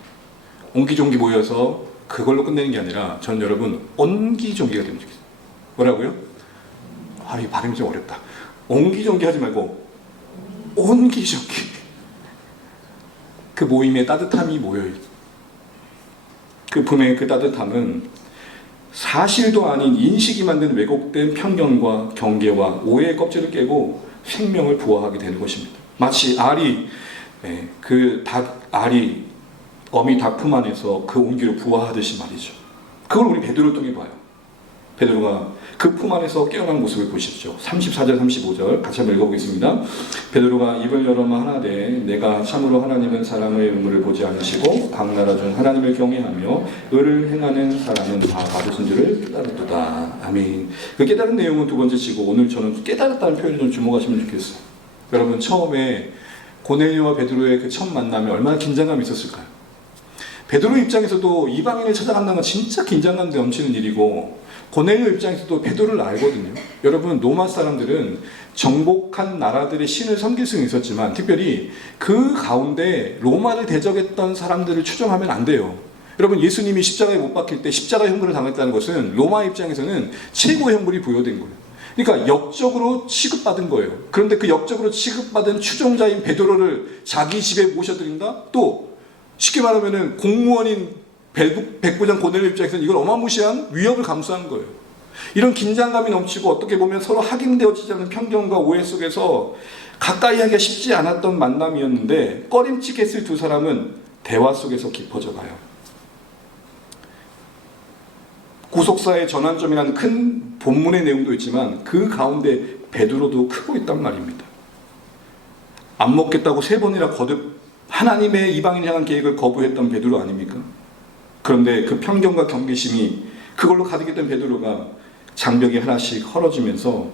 옹기종기 모여서 그걸로 끝내는 게 아니라 저는 여러분 온기종기가 되면 좋겠어요. 뭐라고요? 이 발음이 좀 어렵다. 옹기종기 하지 말고 온기종기. 그 모임에 따뜻함이 모여요. 그 품의 그 따뜻함은 사실도 아닌 인식이 만든 왜곡된 편견과 경계와 오해의 껍질을 깨고 생명을 부화하게 되는 것입니다. 마치 알이 알이 어미 닭품 안에서 그 온기로 부화하듯이 말이죠. 그걸 우리 베드로를 통해 봐요. 베드로가 그 품 안에서 깨어난 모습을 보시죠. 34절 35절 같이 한번 읽어보겠습니다. 베드로가 입을 열어마 하나되 내가 참으로 하나님은 사람의 의무를 보지 않으시고 각 나라 중 하나님을 경외하며 의를 행하는 사람은 다 받으신 줄을 깨달았도다. 아멘. 그 깨달은 내용은 두 번째 치고 오늘 저는 깨달았다는 표현에 좀 주목하시면 좋겠어요. 여러분 처음에 고넬료와 베드로의 그 첫 만남에 얼마나 긴장감이 있었을까요? 베드로 입장에서도 이방인을 찾아간다는 건 진짜 긴장감 넘치는 일이고 고넬료 입장에서도 베드로를 알거든요. 여러분 로마 사람들은 정복한 나라들의 신을 섬길 수는 있었지만 특별히 그 가운데 로마를 대적했던 사람들을 추정하면 안 돼요. 여러분 예수님이 십자가에 못 박힐 때 십자가 형벌을 당했다는 것은 로마 입장에서는 최고의 형벌이 부여된 거예요. 그러니까 역적으로 취급받은 거예요. 그런데 그 역적으로 취급받은 추종자인 베드로를 자기 집에 모셔드린다? 또 쉽게 말하면 공무원인 백부장 고넬료 입장에서는 이걸 어마무시한 위협을 감수한 거예요. 이런 긴장감이 넘치고 어떻게 보면 서로 확인되어지지 않는 편견과 오해 속에서 가까이 하기가 쉽지 않았던 만남이었는데 꺼림칙했을 두 사람은 대화 속에서 깊어져 가요. 구속사의 전환점이라는 큰 본문의 내용도 있지만 그 가운데 베드로도 크고 있단 말입니다. 안 먹겠다고 3번이나 거듭 하나님의 이방인 향한 계획을 거부했던 베드로 아닙니까? 그런데 그 편견과 경계심이 그걸로 가득했던 베드로가 장벽이 하나씩 헐어지면서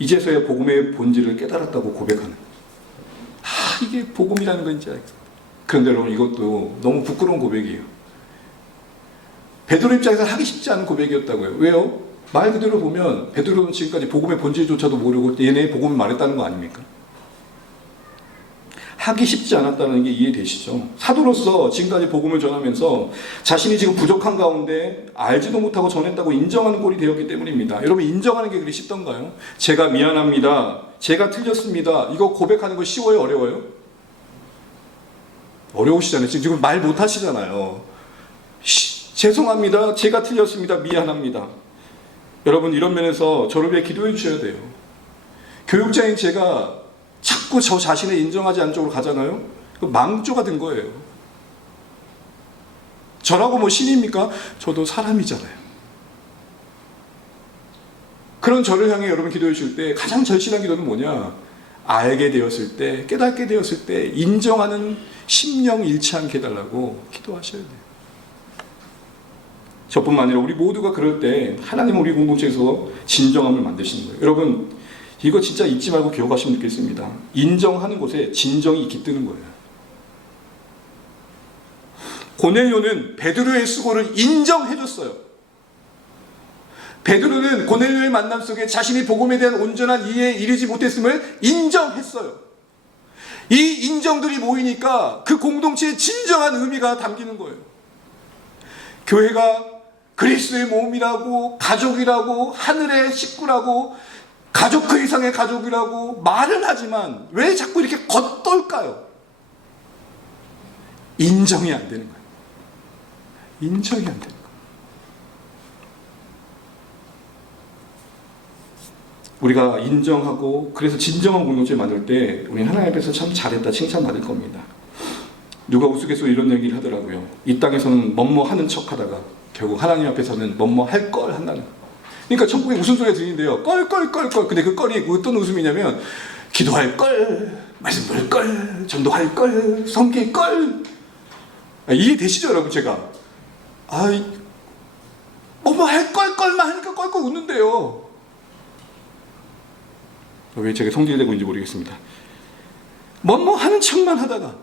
이제서야 복음의 본질을 깨달았다고 고백하는, 이게 복음이라는 건지 알겠어요. 그런데 여러분 이것도 너무 부끄러운 고백이에요. 베드로 입장에서 하기 쉽지 않은 고백이었다고요. 왜요? 말 그대로 보면 베드로는 지금까지 복음의 본질조차도 모르고 얘네 복음을 말했다는 거 아닙니까? 하기 쉽지 않았다는 게 이해되시죠? 사도로서 지금까지 복음을 전하면서 자신이 지금 부족한 가운데 알지도 못하고 전했다고 인정하는 꼴이 되었기 때문입니다. 여러분 인정하는 게 그리 쉽던가요? 제가 미안합니다. 제가 틀렸습니다. 이거 고백하는 거 쉬워요? 어려워요? 어려우시잖아요. 지금 말 못하시잖아요. 죄송합니다. 제가 틀렸습니다. 미안합니다. 여러분 이런 면에서 저를 위해 기도해 주셔야 돼요. 교육자인 제가 자꾸 저 자신을 인정하지 않는 쪽으로 가잖아요. 망조가 된 거예요. 저라고 뭐 신입니까? 저도 사람이잖아요. 그런 저를 향해 여러분 기도해 주실 때 가장 절실한 기도는 뭐냐? 알게 되었을 때, 깨닫게 되었을 때 인정하는 심령 일치하게 해달라고 기도하셔야 돼요. 저뿐만 아니라 우리 모두가 그럴 때 하나님은 우리 공동체에서 진정함을 만드시는 거예요. 여러분 이거 진짜 잊지 말고 기억하시면 좋겠습니다. 인정하는 곳에 진정이 깃드는 거예요. 고넬료는 베드로의 수고를 인정해줬어요. 베드로는 고넬료의 만남 속에 자신이 복음에 대한 온전한 이해에 이르지 못했음을 인정했어요. 이 인정들이 모이니까 그 공동체의 진정한 의미가 담기는 거예요. 교회가 그리스도의 몸이라고, 가족이라고, 하늘의 식구라고, 가족 그 이상의 가족이라고 말은 하지만 왜 자꾸 이렇게 겉돌까요? 인정이 안 되는 거예요. 인정이 안 되는 거예요. 우리가 인정하고 그래서 진정한 공동체를 만들 때 우리 하나님 앞에서 참 잘했다 칭찬받을 겁니다. 누가 우스갯소리로 이런 얘기를 하더라고요. 이 땅에서는 뭐뭐 하는 척 하다가 결국 하나님 앞에서는 뭐뭐 할 걸 한다는 거예요. 그러니까 천국에 웃음소리가 들리는데요. 껄껄껄껄. 근데 그 껄이 어떤 웃음이냐면 기도할 걸, 말씀 들을 걸, 전도할 걸, 섬길 걸. 이해되시죠, 여러분? 제가 뭐 할 걸만 하니까 껄껄 웃는데요. 왜 제가 성질되고 있는지 모르겠습니다. 뭐 하는 척만 하다가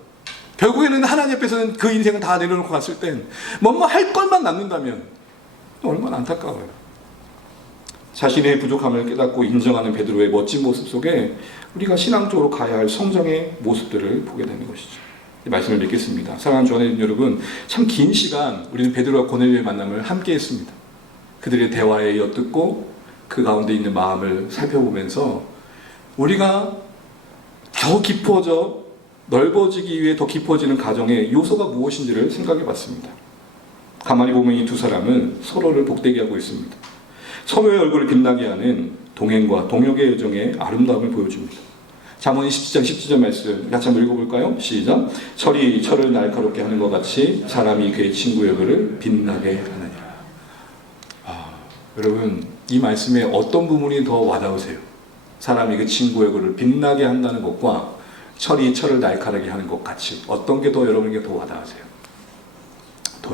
결국에는 하나님 앞에서는 그 인생을 다 내려놓고 갔을 땐 뭐 할 걸만 남는다면 얼마나 안타까워요. 자신의 부족함을 깨닫고 인정하는 베드로의 멋진 모습 속에 우리가 신앙적으로 가야 할 성장의 모습들을 보게 되는 것이죠. 이 말씀을 읽겠습니다. 사랑하는 주안의 여러분, 참 긴 시간 우리는 베드로와 고넬료의 만남을 함께 했습니다. 그들의 대화에 엿듣고 그 가운데 있는 마음을 살펴보면서 우리가 더 깊어져 넓어지기 위해 더 깊어지는 과정의 요소가 무엇인지를 생각해 봤습니다. 가만히 보면 이 두 사람은 서로를 복되게 하고 있습니다. 서로의 얼굴을 빛나게 하는 동행과 동역의 여정의 아름다움을 보여줍니다. 잠언 27장 17절 말씀 같이 한번 읽어볼까요? 시작. 철이 철을 날카롭게 하는 것 같이 사람이 그의 친구의 얼굴을 빛나게 하느니라. 여러분, 이 말씀에 어떤 부분이 더 와닿으세요? 사람이 그 친구의 얼굴을 빛나게 한다는 것과 철이 철을 날카롭게 하는 것 같이 어떤 게 더 여러분에게 더 와닿으세요?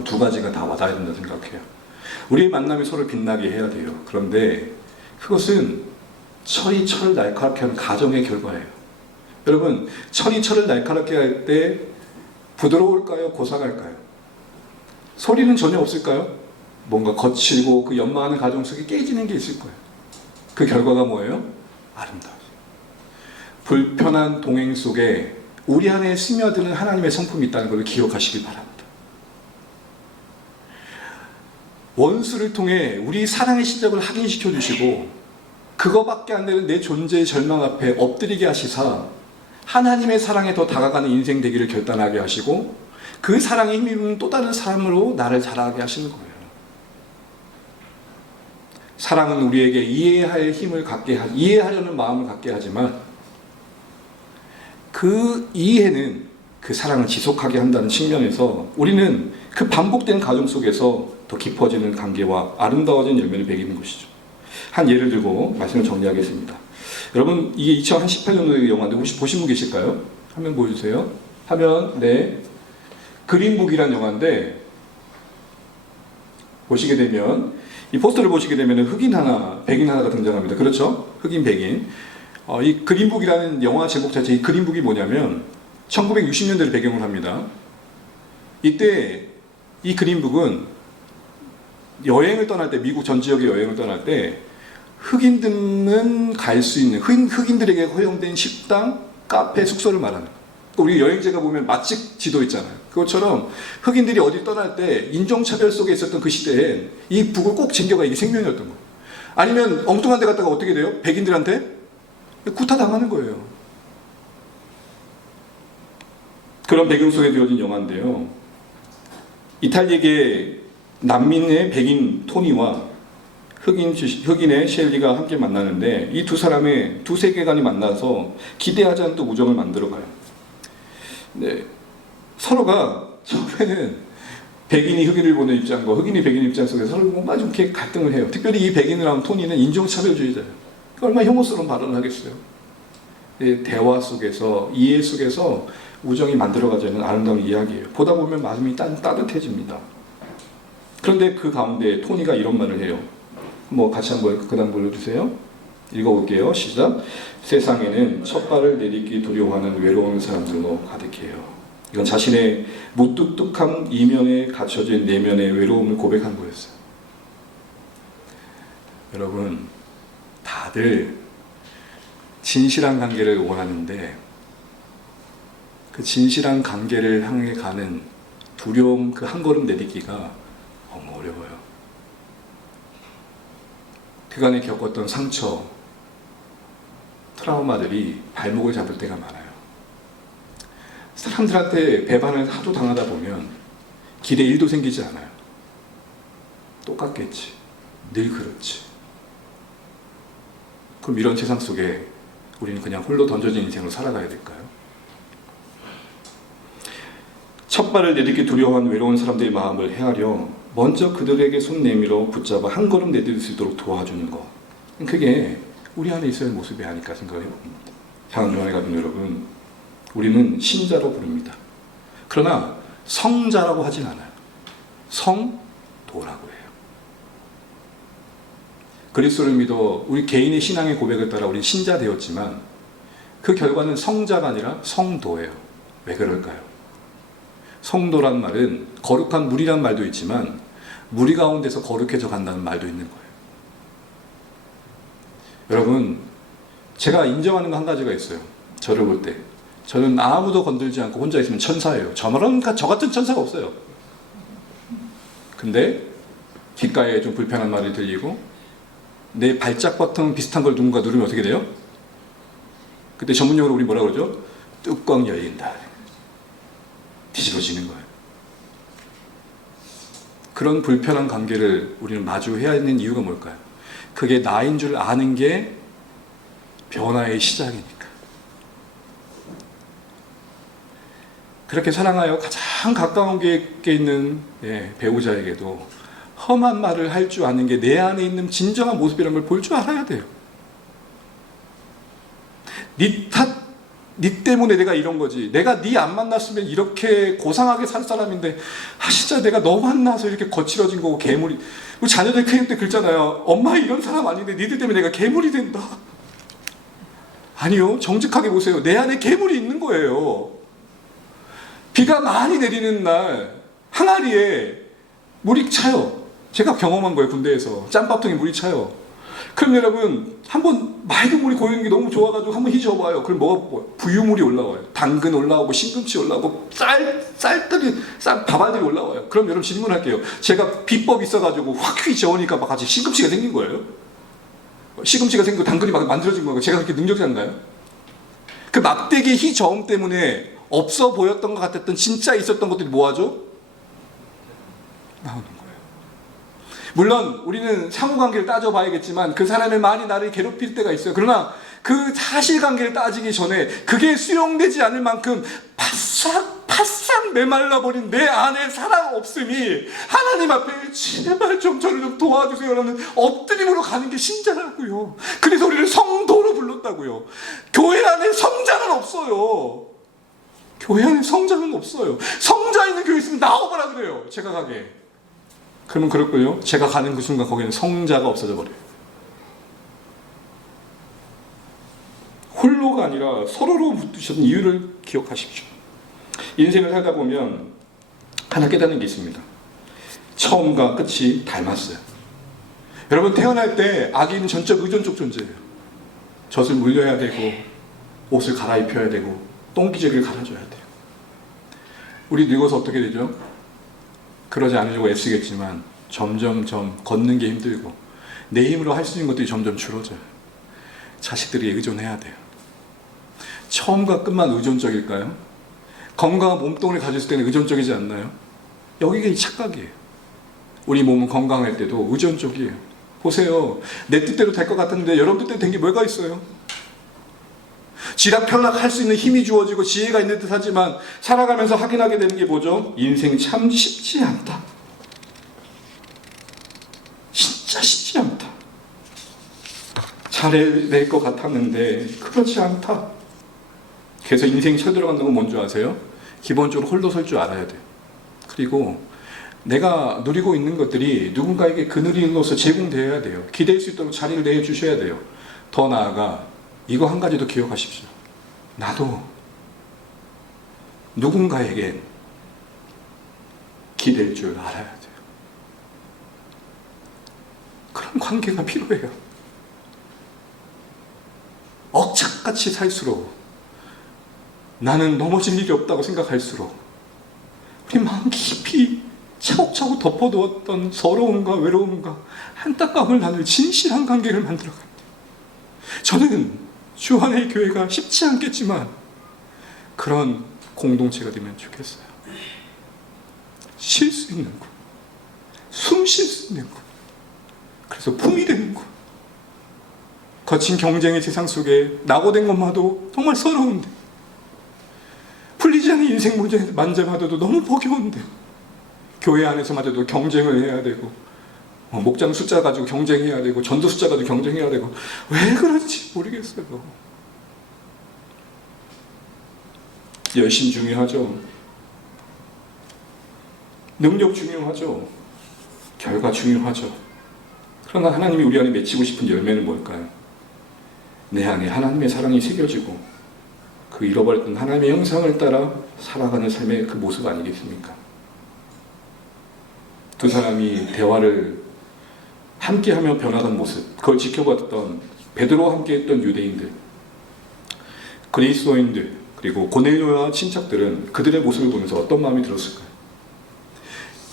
두 가지가 다 와닿아야 된다고 생각해요. 우리의 만남이 서로를 빛나게 해야 돼요. 그런데 그것은 철이 철을 날카롭게 하는 과정의 결과예요. 여러분, 철이 철을 날카롭게 할 때 부드러울까요? 고상할까요? 소리는 전혀 없을까요? 뭔가 거칠고 그 연마하는 과정 속에 깨지는 게 있을 거예요. 그 결과가 뭐예요? 아름다워요. 불편한 동행 속에 우리 안에 스며드는 하나님의 성품이 있다는 것을 기억하시길 바랍니다. 원수를 통해 우리 사랑의 실력을 확인시켜 주시고 그거밖에 안 되는 내 존재의 절망 앞에 엎드리게 하시사 하나님의 사랑에 더 다가가는 인생 되기를 결단하게 하시고 그 사랑에 힘입는 또 다른 사람으로 나를 자라게 하시는 거예요. 사랑은 우리에게 이해할 힘을 갖게 이해하려는 마음을 갖게 하지만 그 이해는 그 사랑을 지속하게 한다는 측면에서 우리는 그 반복된 과정 속에서 더 깊어지는 관계와 아름다워진 열매를 맺는 것이죠. 한 예를 들고 말씀을 정리하겠습니다. 여러분, 이게 2018년도의 영화인데 혹시 보신 분 계실까요? 화면 보여주세요. 화면, 네. 그린북이라는 영화인데 보시게 되면 이 포스터를 보시게 되면 흑인 하나, 백인 하나가 등장합니다. 그렇죠? 흑인, 백인. 이 그린북이라는 영화 제목 자체, 이 그린북이 뭐냐면 1960년대를 배경을 합니다. 이때 이 그린북은 여행을 떠날 때, 미국 전 지역의 여행을 떠날 때 흑인들은 갈 수 있는, 흑인들에게 허용된 식당, 카페, 숙소를 말하는 거예요. 우리 여행지가 보면 맛집 지도 있잖아요. 그것처럼 흑인들이 어디 떠날 때 인종차별 속에 있었던 그 시대엔 이 북을 꼭 챙겨가 이게 생명이었던 거예요. 아니면 엉뚱한 데 갔다가 어떻게 돼요? 백인들한테 구타당하는 거예요. 그런 배경 속에 되어진 영화인데요. 이탈리아계 난민의 백인 토니와 흑인의 셸리가 함께 만나는데 이 두 사람의 두 세계관이 만나서 기대하지 않은 또 우정을 만들어가요. 네, 서로가 처음에는 백인이 흑인을 보는 입장과 흑인이 백인 입장 속에서 서로 막 이렇게 갈등을 해요. 특별히 이 백인을 한 토니는 인종차별주의자예요. 얼마나 혐오스러운 발언을 하겠어요. 대화 속에서, 이해 속에서 우정이 만들어가지는 아름다운 이야기예요. 보다 보면 마음이 따뜻해집니다. 그런데 그 가운데 토니가 이런 말을 해요. 뭐 같이 한번 그 다음 보여주세요. 읽어볼게요. 시작. 세상에는 첫발을 내딛기 두려워하는 외로운 사람들로 가득해요. 이건 자신의 무뚝뚝한 이면에 갇혀진 내면의 외로움을 고백한 거였어요. 여러분, 다들 진실한 관계를 원하는데 그 진실한 관계를 향해 가는 두려움, 그 한 걸음 내딛기가 너무 어려워요. 그간에 겪었던 상처, 트라우마들이 발목을 잡을 때가 많아요. 사람들한테 배반을 하도 당하다 보면 길에 일도 생기지 않아요. 똑같겠지. 늘 그렇지. 그럼 이런 세상 속에 우리는 그냥 홀로 던져진 인생으로 살아가야 될까요? 첫 발을 내딛기 두려워한 외로운 사람들의 마음을 헤아려 먼저 그들에게 손 내밀어 붙잡아 한 걸음 내딛을 수 있도록 도와주는 것. 그게 우리 안에 있어야 할 모습이 아닐까 생각해 봅니다. 사랑하는 조한의 가족 여러분, 우리는 신자로 부릅니다. 그러나 성자라고 하진 않아요. 성도라고 해요. 그리스도를 믿어 우리 개인의 신앙의 고백을 따라 우리 신자 되었지만 그 결과는 성자가 아니라 성도예요. 왜 그럴까요? 성도란 말은 거룩한 물이란 말도 있지만 무리 가운데서 거룩해져 간다는 말도 있는 거예요. 여러분, 제가 인정하는 거 한 가지가 있어요. 저를 볼 때 저는 아무도 건들지 않고 혼자 있으면 천사예요. 저 같은 천사가 없어요. 근데 귓가에 좀 불편한 말이 들리고 내 발작 버튼 비슷한 걸 누군가 누르면 어떻게 돼요? 그때 전문용어로 우리 뭐라 그러죠? 뚜껑 열린다. 뒤집어지는 거예요. 그런 불편한 관계를 우리는 마주해야 하는 이유가 뭘까요? 그게 나인 줄 아는 게 변화의 시작이니까. 그렇게 사랑하여 가장 가까운 게 있는 배우자에게도 험한 말을 할 줄 아는 게 내 안에 있는 진정한 모습이라는 걸 볼 줄 알아야 돼요. 네 때문에 내가 이런 거지. 내가 네 안 만났으면 이렇게 고상하게 살 사람인데 진짜 내가 너 만나서 이렇게 거칠어진 거고 괴물이. 우리 자녀들 크임 때 그랬잖아요. 엄마 이런 사람 아닌데 니들 때문에 내가 괴물이 된다. 아니요. 정직하게 보세요. 내 안에 괴물이 있는 거예요. 비가 많이 내리는 날 항아리에 물이 차요. 제가 경험한 거예요. 군대에서 짬밥통에 물이 차요. 그럼 여러분 한번 맑은 물이 고이는 게 너무 좋아가지고 한번 휘저어봐요. 그럼 뭐가 부유물이 올라와요. 당근 올라오고 신금치 올라오고 쌀들이 밥알들이 올라와요. 그럼 여러분 질문할게요. 제가 비법이 있어가지고 확 휘저으니까 막 같이 신금치가 생긴 거예요? 시금치가 생기고 당근이 막 만들어진 거예요. 제가 그렇게 능력자인가요? 그 막대기 휘저음 때문에 없어 보였던 것 같았던 진짜 있었던 것들이 뭐하죠? 나오는 거예요. 물론 우리는 상호관계를 따져봐야겠지만 그 사람이 많이 나를 괴롭힐 때가 있어요. 그러나 그 사실관계를 따지기 전에 그게 수용되지 않을 만큼 바싹 메말라버린 내 안에 사랑 없음이 하나님 앞에 제발 좀 저를 좀 도와주세요라는 엎드림으로 가는 게 신자라고요. 그래서 우리를 성도로 불렀다고요. 교회 안에 성자는 없어요. 교회 안에 성자는 없어요. 성자 있는 교회 있으면 나오거라 그래요. 제가 가게. 그러면 그럴걸요? 제가 가는 그 순간 거기는 성자가 없어져 버려요. 홀로가 아니라 서로로 붙으셨던 이유를 기억하십시오. 인생을 살다 보면 하나 깨닫는 게 있습니다. 처음과 끝이 닮았어요. 여러분 태어날 때 아기는 전적 의존적 존재예요. 젖을 물려야 되고 옷을 갈아입혀야 되고 똥기저귀를 갈아줘야 돼요. 우리 늙어서 어떻게 되죠? 그러지 않으려고 애쓰겠지만 점점점 걷는 게 힘들고 내 힘으로 할 수 있는 것들이 점점 줄어져요. 자식들이 의존해야 돼요. 처음과 끝만 의존적일까요? 건강한 몸뚱이를 가졌을 때는 의존적이지 않나요? 여기가 이 착각이에요. 우리 몸은 건강할 때도 의존적이에요. 보세요. 내 뜻대로 될 것 같은데 여러분 뜻대로 된 게 뭐가 있어요? 지락펴락 할 수 있는 힘이 주어지고 지혜가 있는 듯 하지만 살아가면서 확인하게 되는 게 뭐죠? 인생 참 쉽지 않다. 진짜 쉽지 않다. 잘해낼 것 같았는데 그렇지 않다. 그래서 인생이 철들어간다는 건 뭔지 아세요? 기본적으로 홀로 설 줄 알아야 돼요. 그리고 내가 누리고 있는 것들이 누군가에게 그 누림으로써 제공되어야 돼요. 기댈 수 있도록 자리를 내주셔야 돼요. 더 나아가 이거 한 가지도 기억하십시오. 나도 누군가에겐 기댈 줄 알아야 돼요. 그런 관계가 필요해요. 억착같이 살수록 나는 넘어질 일이 없다고 생각할수록 우리 마음 깊이 차곡차곡 덮어두었던 서러움과 외로움과 안타까움을 나눌 진실한 관계를 만들어갑니다. 저는 주안의 교회가 쉽지 않겠지만 그런 공동체가 되면 좋겠어요. 쉴 수 있는 곳, 숨 쉴 수 있는 곳, 그래서 품이 되는 곳. 거친 경쟁의 세상 속에 낙오된 것마도 정말 서러운데 풀리지 않는 인생 문제 만져봐도 너무 버거운데 교회 안에서마저도 경쟁을 해야 되고 목장 숫자 가지고 경쟁해야 되고 전도 숫자 가지고 경쟁해야 되고 왜 그런지 모르겠어요. 열심 중요하죠. 능력 중요하죠. 결과 중요하죠. 그러나 하나님이 우리 안에 맺히고 싶은 열매는 뭘까요? 내 안에 하나님의 사랑이 새겨지고 그 잃어버렸던 하나님의 형상을 따라 살아가는 삶의 그 모습 아니겠습니까? 두 사람이 대화를 함께하며 변화간 모습, 그걸 지켜봤던 베드로와 함께했던 유대인들, 그리스도인들, 그리고 고넬료와 친척들은 그들의 모습을 보면서 어떤 마음이 들었을까요?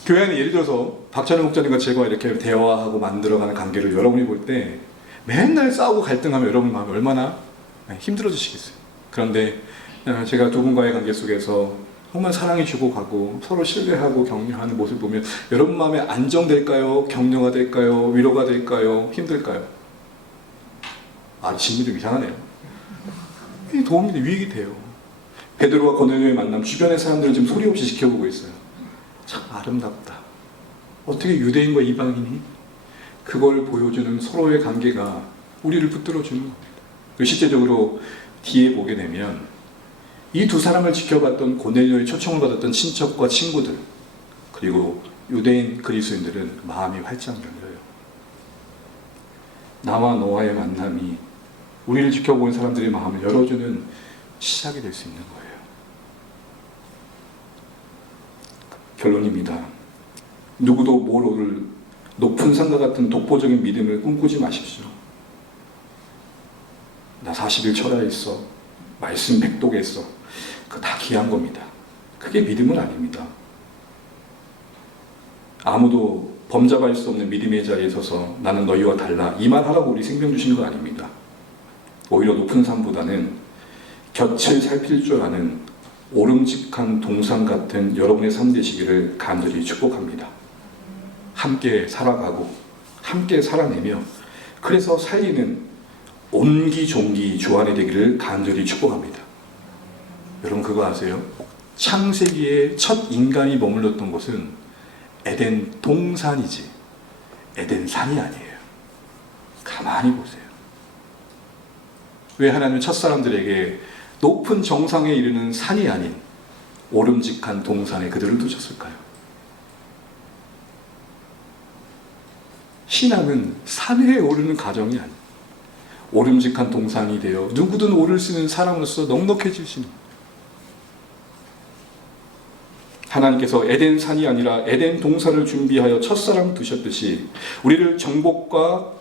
교회 안에 예를 들어서 박찬호 목사님과 제가 이렇게 대화하고 만들어가는 관계를 여러분이 볼 때 맨날 싸우고 갈등하면 여러분 마음이 얼마나 힘들어지시겠어요. 그런데 제가 두 분과의 관계 속에서 정말 사랑이 주고 가고 서로 신뢰하고 격려하는 모습 보면 여러분 마음에 안정될까요? 격려가 될까요? 위로가 될까요? 힘들까요? 질문이 좀 이상하네요. 도움이 돼, 유익이 돼요. 베드로와 고넬료의 만남, 주변의 사람들은 지금 소리 없이 지켜보고 있어요. 참 아름답다. 어떻게 유대인과 이방인이 그걸 보여주는 서로의 관계가 우리를 붙들어주는 겁니다. 실제적으로 뒤에 보게 되면 이 두 사람을 지켜봤던 고넬료의 초청을 받았던 친척과 친구들, 그리고 유대인 그리스도인들은 마음이 활짝 열려요. 나와 너와의 만남이 우리를 지켜보는 사람들의 마음을 열어주는 시작이 될 수 있는 거예요. 결론입니다. 누구도 모를 높은 산과 같은 독보적인 믿음을 꿈꾸지 마십시오. 나 40일 철야에 있어. 말씀 100독에 있어. 그거 다 귀한 겁니다. 그게 믿음은 아닙니다. 아무도 범잡을 수 없는 믿음의 자리에 서서 나는 너희와 달라 이 말 하라고 우리 생명 주신 거 아닙니다. 오히려 높은 산보다는 곁을 살필 줄 아는 오름직한 동산 같은 여러분의 삶 되시기를 간절히 축복합니다. 함께 살아가고 함께 살아내며 그래서 살리는 옹기종기 주 안에 되기를 간절히 축복합니다. 여러분 그거 아세요? 창세기에 첫 인간이 머물렀던 곳은 에덴 동산이지 에덴 산이 아니에요. 가만히 보세요. 왜 하나님은 첫사람들에게 높은 정상에 이르는 산이 아닌 오름직한 동산에 그들을 두셨을까요? 신앙은 산 위에 오르는 과정이 아니에요. 오름직한 동산이 되어 누구든 오를 수 있는 사람으로서 넉넉해지시는 하나님께서 에덴 산이 아니라 에덴 동산을 준비하여 첫사람 두셨듯이 우리를 정복과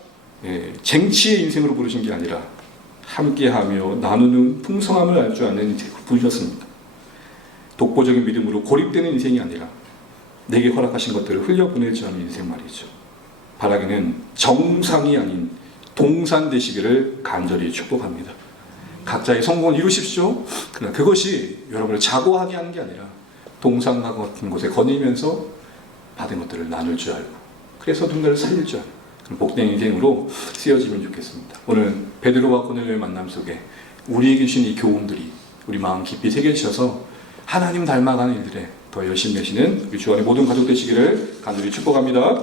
쟁취의 인생으로 부르신 게 아니라 함께하며 나누는 풍성함을 알 줄 아는 인생으로 부르셨습니다. 독보적인 믿음으로 고립되는 인생이 아니라 내게 허락하신 것들을 흘려보낼 줄 아는 인생 말이죠. 바라기는 정상이 아닌 동산 되시기를 간절히 축복합니다. 각자의 성공을 이루십시오. 그러나 그것이 여러분을 자고하게 하는 게 아니라 동산 같은 곳에 거니면서 받은 것들을 나눌 줄 알고 그래서 누군가를 살릴 줄 알고 복된 인생으로 쓰여지면 좋겠습니다. 오늘 베드로와 고넬료의 만남 속에 우리에게 주신 이 교훈들이 우리 마음 깊이 새겨지셔서 하나님 닮아가는 일들에 더 열심히 하시는 우리 주 안의 모든 가족 되시기를 간절히 축복합니다.